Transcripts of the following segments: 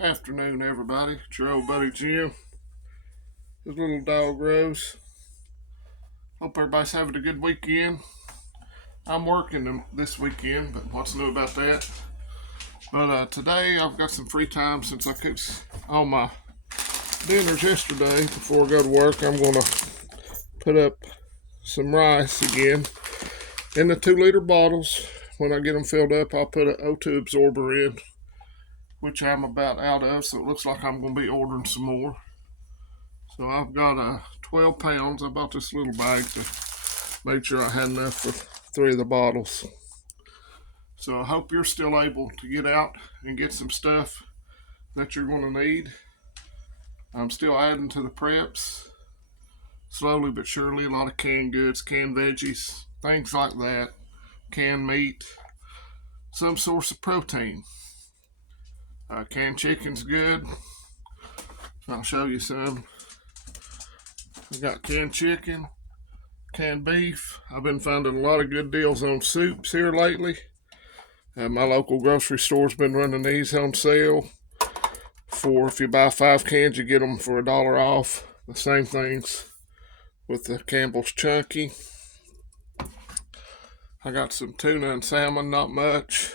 Afternoon, everybody. It's your old buddy Jim. His little dog Rose. Hope everybody's having a good weekend. I'm working this weekend, but what's new about that? But today I've got some free time since I cooked all my dinners yesterday. Before I go to work, I'm gonna put up some rice again in the 2 liter bottles. When I get them filled up, I'll put an O2 absorber in, which I'm about out of, so it looks like I'm gonna be ordering some more. So I've got 12 pounds. I bought this little bag to make sure I had enough for 3 of the bottles. So I hope you're still able to get out and get some stuff that you're going to need. I'm still adding to the preps, slowly but surely. A lot of canned goods, canned veggies, things like that, canned meat, some source of protein. Canned chicken's good. I'll show you some. We got canned chicken, canned beef. I've been finding a lot of good deals on soups here lately. My local grocery store's been running these on sale for, if you buy 5 cans, you get them for $1 off. The same things with the Campbell's Chunky. I got some tuna and salmon, not much.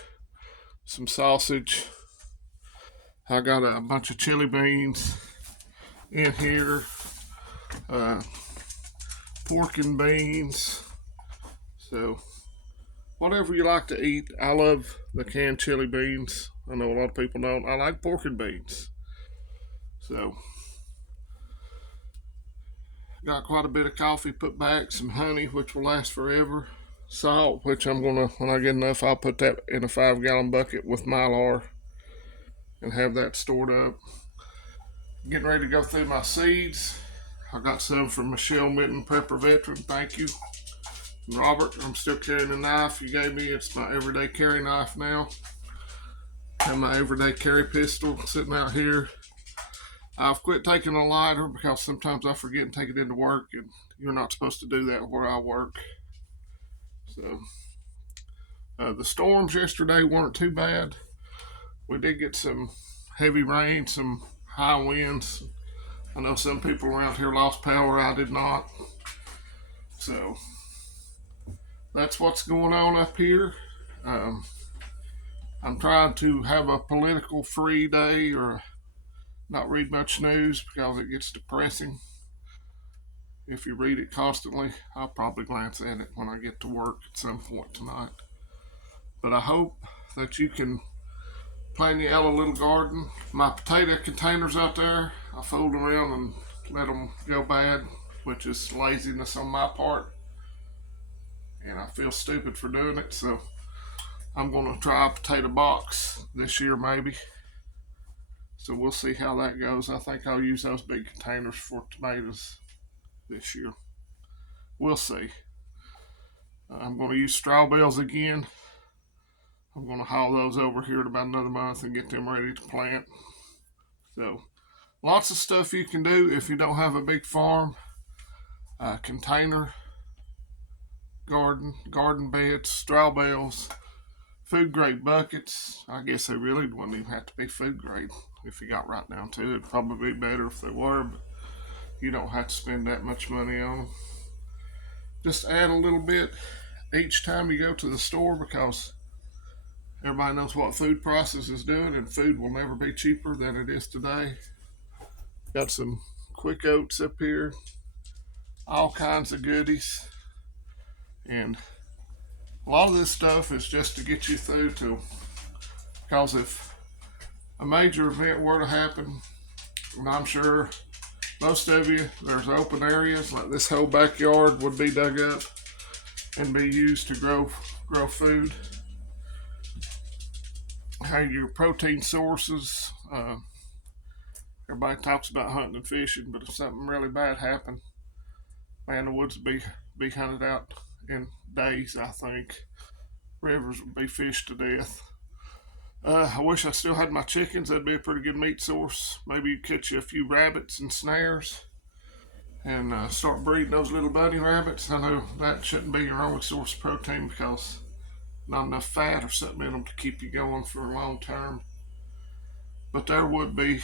Some sausage. I got a bunch of chili beans in here. Pork and beans. So whatever you like to eat. I love the canned chili beans. I know a lot of people don't. I like pork and beans. So got quite a bit of coffee put back, some honey, which will last forever. Salt, which I'm gonna, when I get enough, I'll put that in a 5-gallon bucket with Mylar and have that stored up. Getting ready to go through my seeds. I got some from Michelle Mitten, Prepper Veteran. Thank you. And Robert, I'm still carrying the knife you gave me. It's my everyday carry knife now. And my everyday carry pistol sitting out here. I've quit taking a lighter because sometimes I forget and take it into work, and you're not supposed to do that where I work. So the storms yesterday weren't too bad. We did get some heavy rain, some high winds. I know some people around here lost power. I did not. So that's what's going on up here. I'm trying to have a political free day or not read much news because it gets depressing. If you read it constantly, I'll probably glance at it when I get to work at some point tonight. But I hope that you can plant your yellow little garden. My potato containers out there, I fold them around and let them go bad, which is laziness on my part. And I feel stupid for doing it, so I'm going to try a potato box this year maybe. So we'll see how that goes. I think I'll use those big containers for tomatoes this year. We'll see. I'm going to use straw bales again. I'm going to haul those over here in about another month and get them ready to plant. So lots of stuff you can do if you don't have a big farm. Container garden beds, straw bales, food grade buckets. I guess they really wouldn't even have to be food grade if you got right down to it. It'd probably be better if they were, but you don't have to spend that much money on them. Just add a little bit each time you go to the store because everybody knows what food prices is doing, and food will never be cheaper than it is today. Got some quick oats up here, all kinds of goodies, and a lot of this stuff is just to get you through to, because if a major event were to happen, and I'm sure most of you, there's open areas, like this whole backyard would be dug up and be used to grow food. How your protein sources, everybody talks about hunting and fishing, but if something really bad happened, man, the woods would be hunted out in days, I think. Rivers would be fished to death. I wish I still had my chickens. That'd be a pretty good meat source. Maybe you catch you a few rabbits and snares and start breeding those little bunny rabbits. I know that shouldn't be your only source of protein because not enough fat or something in them to keep you going for a long term. But there would be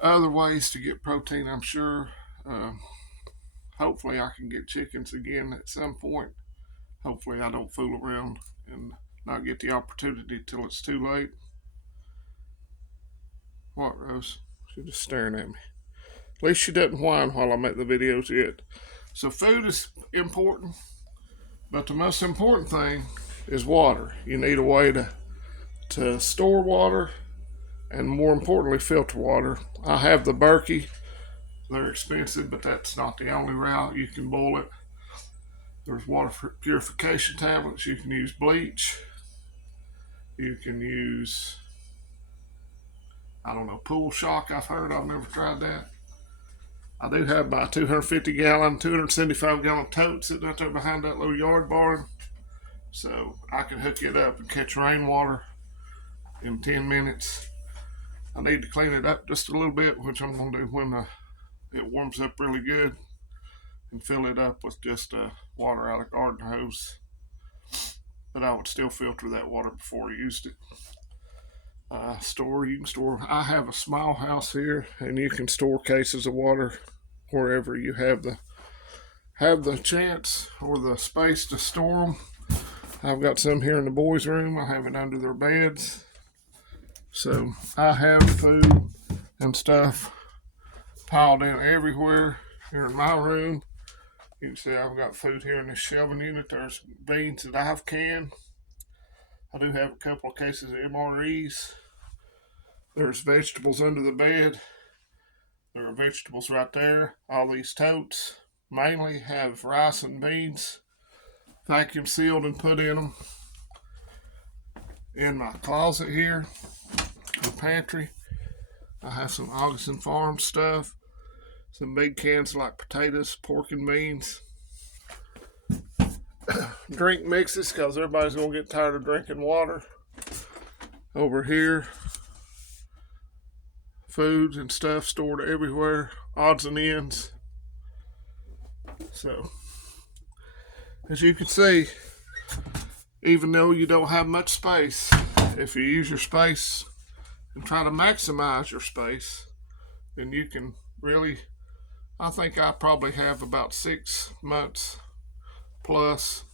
other ways to get protein, I'm sure. Hopefully I can get chickens again at some point. Hopefully I don't fool around and not get the opportunity till it's too late. What, Rose? She's just staring at me. At least she doesn't whine while I make the videos yet. So food is important, but the most important thing is water. You need a way to store water and, more importantly, filter water. I have the Berkey. They're expensive, but that's not the only route. You can boil it. There's water purification tablets. You can use bleach. You can use, I don't know, pool shock, I've heard. I've never tried that. I do have my 250-gallon, 275-gallon tote sitting out there behind that little yard barn. So I can hook it up and catch rainwater in 10 minutes. I need to clean it up just a little bit, which I'm going to do when it warms up really good, and fill it up with just water out of garden hose. But I would still filter that water before I used it. You can store. I have a small house here, and you can store cases of water wherever you have the chance or the space to store them. I've got some here in the boys' room. I have it under their beds. So I have food and stuff piled in everywhere here in my room. You can see I've got food here in this shelving unit. There's beans that I've canned. I do have a couple of cases of MREs. There's vegetables under the bed. There are vegetables right there. All these totes mainly have rice and beans vacuum sealed and put in them. In my closet here, the pantry, I have some Augustin Farm stuff. Some big cans like potatoes, pork and beans. Drink mixes, because everybody's going to get tired of drinking water. Over here, foods and stuff stored everywhere, odds and ends. So, as you can see, even though you don't have much space, if you use your space and try to maximize your space, then you can really, I think I probably have about 6 months plus.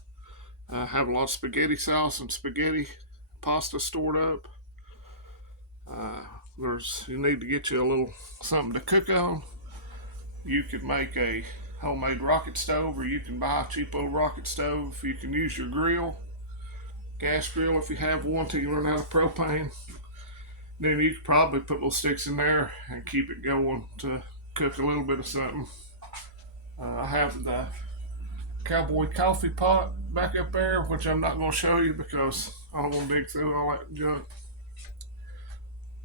I have a lot of spaghetti sauce and spaghetti pasta stored up. You need to get you a little something to cook on. You could make a homemade rocket stove, or you can buy a cheap old rocket stove. You can use your grill, gas grill if you have one till you run out of propane. Then you could probably put little sticks in there and keep it going to cook a little bit of something. I have the Cowboy coffee pot back up there, which I'm not going to show you because I don't want to dig through all that junk.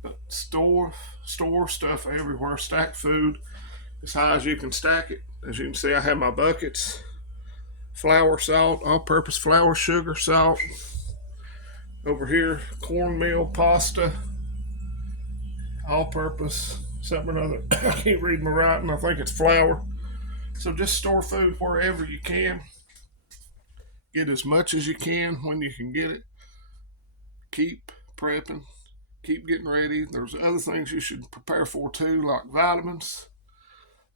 But store stuff everywhere. Stack food as high as you can stack it. As you can see, I have my buckets. Flour, salt, all-purpose flour, sugar, salt. Over here, cornmeal, pasta, all-purpose, something or another. I can't read my writing. I think it's flour. So just store food wherever you can. Get as much as you can when you can get it. Keep prepping. Keep getting ready. There's other things you should prepare for too, like vitamins,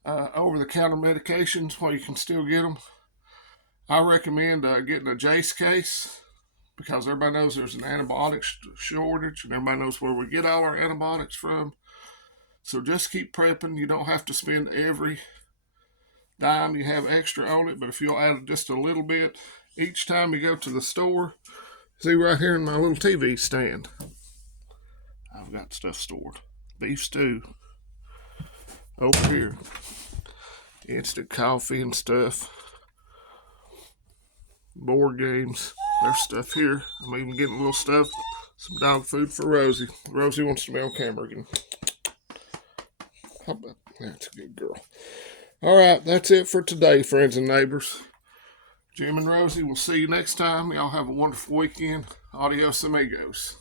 over-the-counter medications while you can still get them. I recommend getting a Jace case, because everybody knows there's an antibiotic shortage, and everybody knows where we get all our antibiotics from. So just keep prepping. You don't have to spend every dime you have extra on it, but if you'll add just a little bit each time you go to the store. See right here in my little TV stand, I've got stuff stored. Beef stew. Over here, instant coffee and stuff. Board games. There's stuff here. I'm even getting a little stuff, some dog food for Rosie. Rosie wants to be on camera again. How about that's a good girl. All right, that's it for today, friends and neighbors. Jim and Rosie, we'll see you next time. Y'all have a wonderful weekend. Adios, amigos.